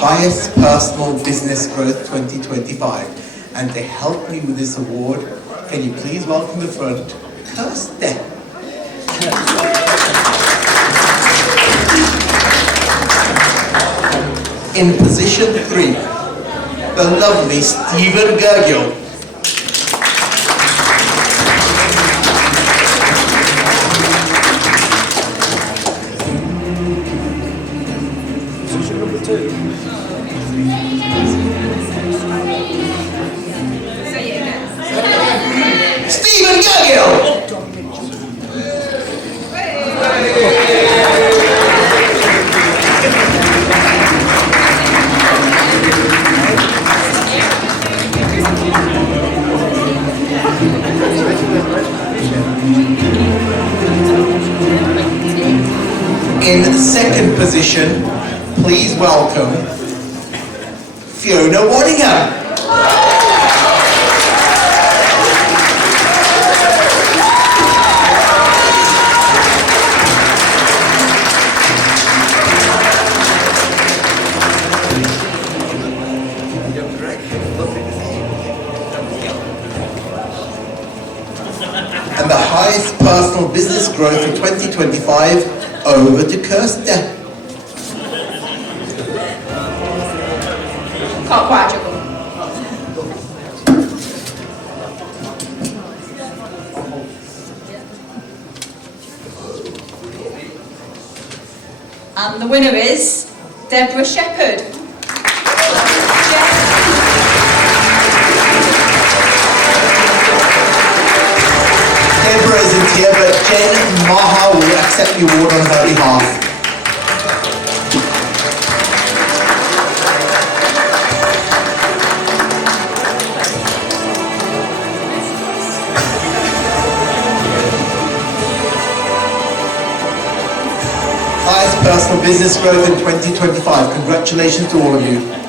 Highest Personal Business Growth 2025. And to help me with this award, can you please welcome to the front, Kirsten. In position 3, the lovely Stephen Gergil. Position number 2. Stephen Gergil! In second position, please welcome Fiona Waddingham. And the highest personal business growth for 2025, over to Kirsten. Can't quite juggle. And the winner is Deborah Shepherd. Deborah isn't here, but Jen Maha will accept the award on her behalf. Highest personal business growth in 2025. Congratulations to all of you.